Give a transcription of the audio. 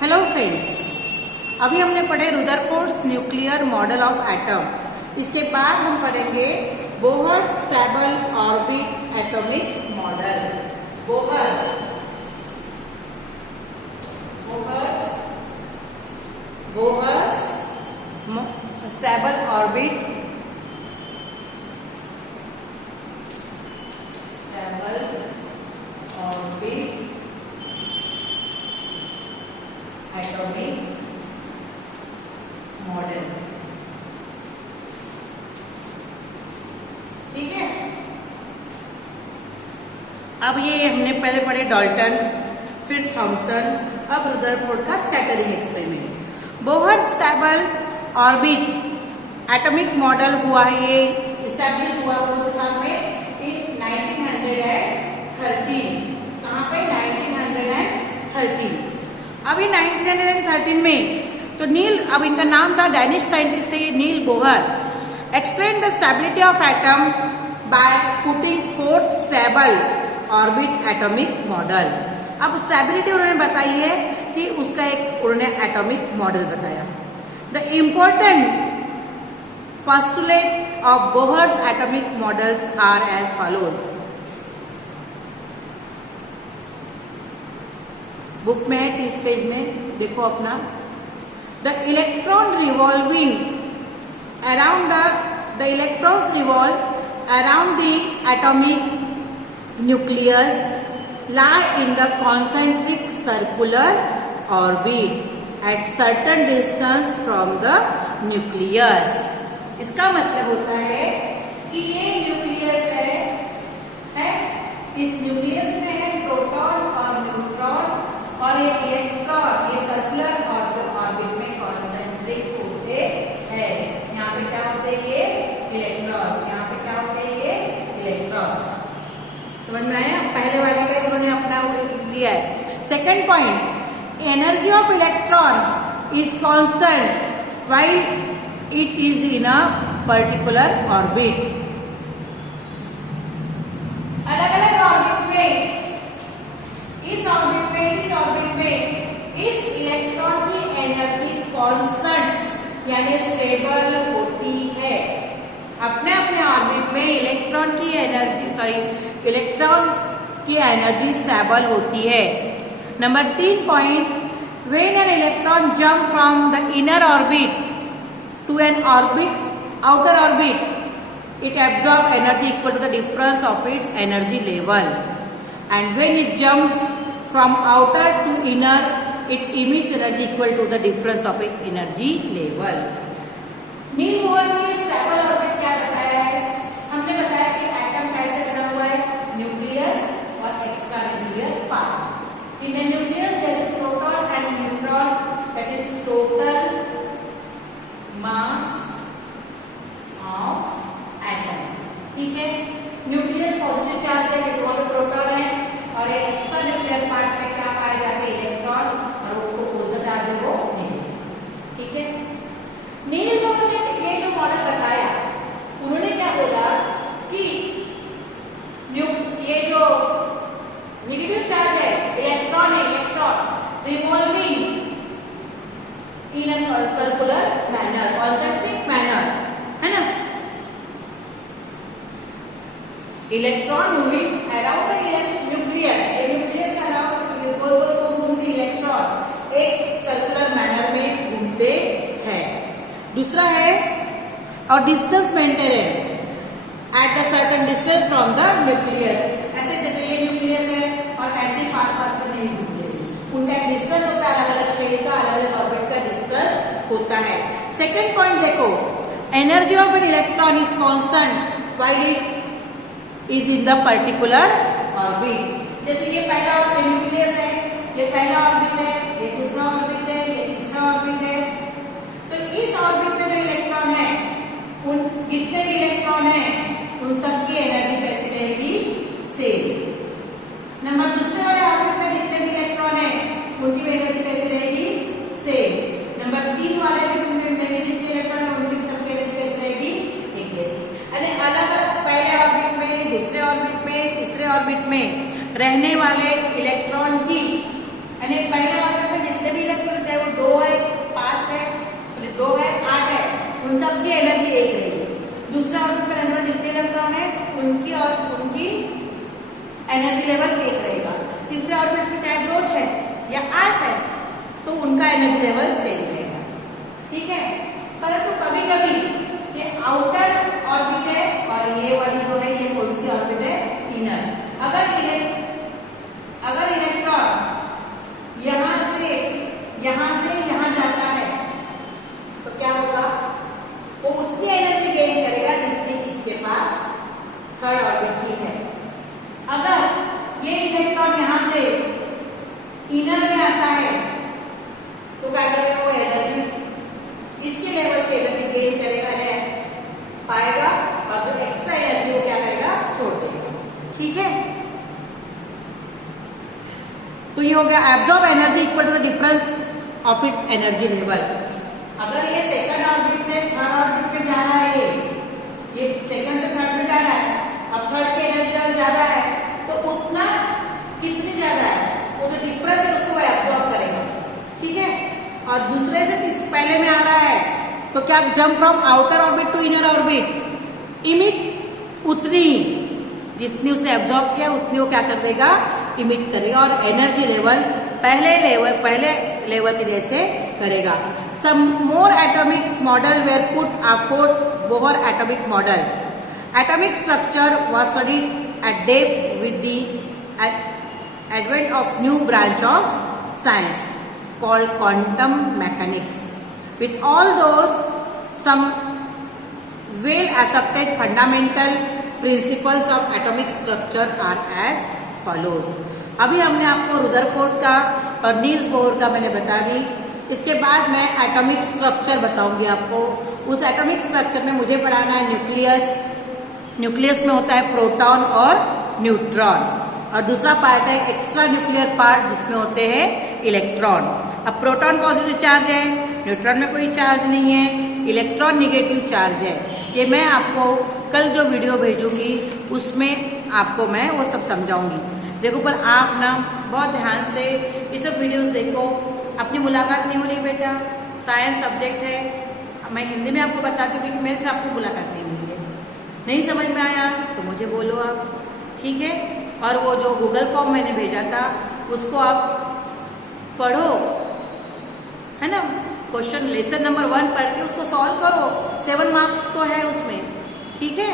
Hello friends, अभी हमने पढ़े Rutherford's nuclear model of atom. इसके बाद हम पढ़ेंगे Bohr stable orbit atomic model. Bohr stable orbit atomic model. ठीक है, अब ये हमने पहले पढ़े डाल्टन, फिर थॉमसन, अब रुदरफोर्ड का scattering experiment. Bohr stable orbit atomic model हुआ है, ये इस्टेब्लिश हुआ उस साल में इन 1913। कहाँ पे? 1913। अभी 1913 में तो अब इनका नाम था, डैनिश साइंटिस्ट थे ये, Niels Bohr, explain the stability of atom by putting 4 stable orbit atomic model. अब स्टेबिलिटी उन्होंने बताई है कि उसका एक उन्होंने एटॉमिक मॉडल बताया। The important postulate of Bohr's atomic models are as follows. Book में है 30 पेज में, देखो अपना। The electron revolving around the electrons revolve around the atomic nucleus lie in the concentric circular orbit at certain distance from the nucleus। इसका मतलब होता है कि ये न्यूक्लियस है, इस न्यूक्लियस में है प्रोटॉन और न्यूट्रॉन, और ये इलेक्ट्रॉन ये सर्कुलर ऑर्बिट में कॉन्सेंट्रिक होते हैं। यहाँ पे क्या होते हैं? ये इलेक्ट्रॉन्स। यहाँ पे क्या होते हैं? ये इलेक्ट्रॉन्स। समझ में आया? पहले वाले का उन्होंने अपना लिया है। Second point, energy of electron is constant while it is in a particular orbit. अलग अलग ऑर्बिट में, इस ऑर्बिट में इस इलेक्ट्रॉन की एनर्जी कांस्टेंट यानी स्टेबल होती है। अपने अपने ऑर्बिट में इलेक्ट्रॉन की एनर्जी स्टेबल होती है। Number 3 point, when an electron jump from the inner orbit to an outer orbit, it absorbs energy equal to the difference of its energy level, and when it jumps from outer to inner, it emits energy equal to the difference of its energy level। Niels Bohr ने stable orbit क्या बताया है? हमने बताया कि atom कैसे बना हुआ है, न्यूक्लियस और extra nuclear part. In the nucleus there is proton and neutron, that is total mass of atom. ठीक है, न्यूक्लियस पॉजिटिव चार्ज है, ये दोनों प्रोटॉन है, और एक एक्स्ट्रा न्यूक्लियर पार्ट में क्या पाए जाते हैं? इलेक्ट्रॉन, और वो पॉजिटिव चार्ज है वो नेगेटिव। ठीक है, नील बोहर ने ये जो मॉडल बताया, उन्होंने क्या बोला कि ये जो नेगेटिव चार्ज है, electron revolving in a circular manner, concentric manner, है ना। Electron moving around the nucleus, nucleus का अराउंड गोल घूमते इलेक्ट्रॉन एक सर्कुलर मैनर में घूमते हैं। दूसरा है, और डिस्टेंस मेंटेन है at the certain distance from the nucleus. ऐसे जैसे ये न्यूक्लियस है और ऐसे पास में नहीं घूमते, उनका एक डिस्टेंस होता है, अलग अलग शेल का, अलग अलग ऑर्बिट का डिस्टेंस होता है। सेकेंड पॉइंट देखो, energy of an electron is constant while it is in the particular orbit. जैसे ये पहला न्यूक्लियस है, ये पहला ऑर्बिट है, ये दूसरा ऑर्बिट है, ये तीसरा ऑर्बिट है। तो इस ऑर्बिट में जो इलेक्ट्रॉन है, उन जितने भी इलेक्ट्रॉन है उन सबकी एनर्जी कैसी रहेगी? सेम। नंबर दूसरे वाले ऑर्बिट में जितने भी इलेक्ट्रॉन है उनकी एनर्जी कैसी रहेगी? सेम। नंबर 3 वाले में जितने इलेक्ट्रॉन है उनकी सबकी एनर्जी कैसी रहेगी? एक जैसी। यानी अलग अलग पहले ऑर्बिट में, दूसरे ऑर्बिट में, तीसरे ऑर्बिट में रहने वाले इलेक्ट्रॉन की यानी तो उनका एनर्जी लेवल सेम रहेगा, ठीक है। परंतु कभी कभी ये आउटर ऑर्बिट है और ये वाली जो है ये कौन सी ऑर्बिट है, इनर। अगर इलेक्ट्रॉन यहां से यहां जाता है तो क्या होगा, वो उतनी एनर्जी गेन करेगा जितनी इसके पास थर्ड ऑर्बिट की है। अगर ये इलेक्ट्रॉन यहां से इनर में आता है तो क्या करेगा, वो एनर्जी इसके लेवल की एनर्जी गेन करेगा, पाएगा, और जो एक्स्ट्रा एनर्जी वो क्या करेगा, छोड़ देगा, ठीक है। तो ये हो गया absorb energy equal to the difference of its energy level. अगर ये सेकंड ऑर्बिट से थर्ड ऑर्बिट पे जा रहा है, ये सेकंड से थर्ड में जा रहा है, अब थर्ड की एनर्जी लेवल ज्यादा है तो उतना कितनी ज्यादा है, वो जो डिफरेंस है उसको एब्जॉर्ब करेगा, ठीक है। और दूसरे से पहले में आ रहा है तो क्या, jump from outer orbit to inner orbit, emit उतनी जितनी उसने एब्जॉर्ब किया उतनी वो क्या कर देगा, इमिट करेगा, और एनर्जी लेवल पहले लेवल के जैसे करेगा। Some more atomic model were put after Bohr atomic model. Atomic structure was studied at depth with the advent of new branch of science called quantum mechanics. With all those, some well accepted fundamental principles of atomic structure are as follows. अभी हमने आपको Rutherford का और Niels Bohr का मैंने बता दी। इसके बाद मैं एटॉमिक स्ट्रक्चर बताऊंगी आपको। उस एटॉमिक स्ट्रक्चर में मुझे पढ़ाना है न्यूक्लियस। न्यूक्लियस में होता है प्रोटॉन और न्यूट्रॉन, और दूसरा पार्ट है एक्स्ट्रा न्यूक्लियर पार्ट जिसमें होते हैं इलेक्ट्रॉन। अब प्रोटॉन पॉजिटिव चार्ज है, न्यूट्रॉन में कोई चार्ज नहीं है, इलेक्ट्रॉन निगेटिव चार्ज है। ये मैं आपको कल जो वीडियो भेजूंगी उसमें आपको मैं वो सब समझाऊंगी। देखो, पर आप ना बहुत ध्यान से ये सब वीडियोस देखो। अपनी मुलाकात नहीं हो रही बेटा, साइंस सब्जेक्ट है, मैं हिंदी में आपको बताती हूँ कि मेरे से आपको मुलाकात नहीं हुई है। नहीं समझ में आया तो मुझे बोलो आप, ठीक है। और वो जो गूगल फॉर्म मैंने भेजा था उसको आप पढ़ो, है ना। क्वेश्चन लेसन नंबर 1 पढ़ के उसको सॉल्व करो, 7 मार्क्स तो है उसमें, ठीक है।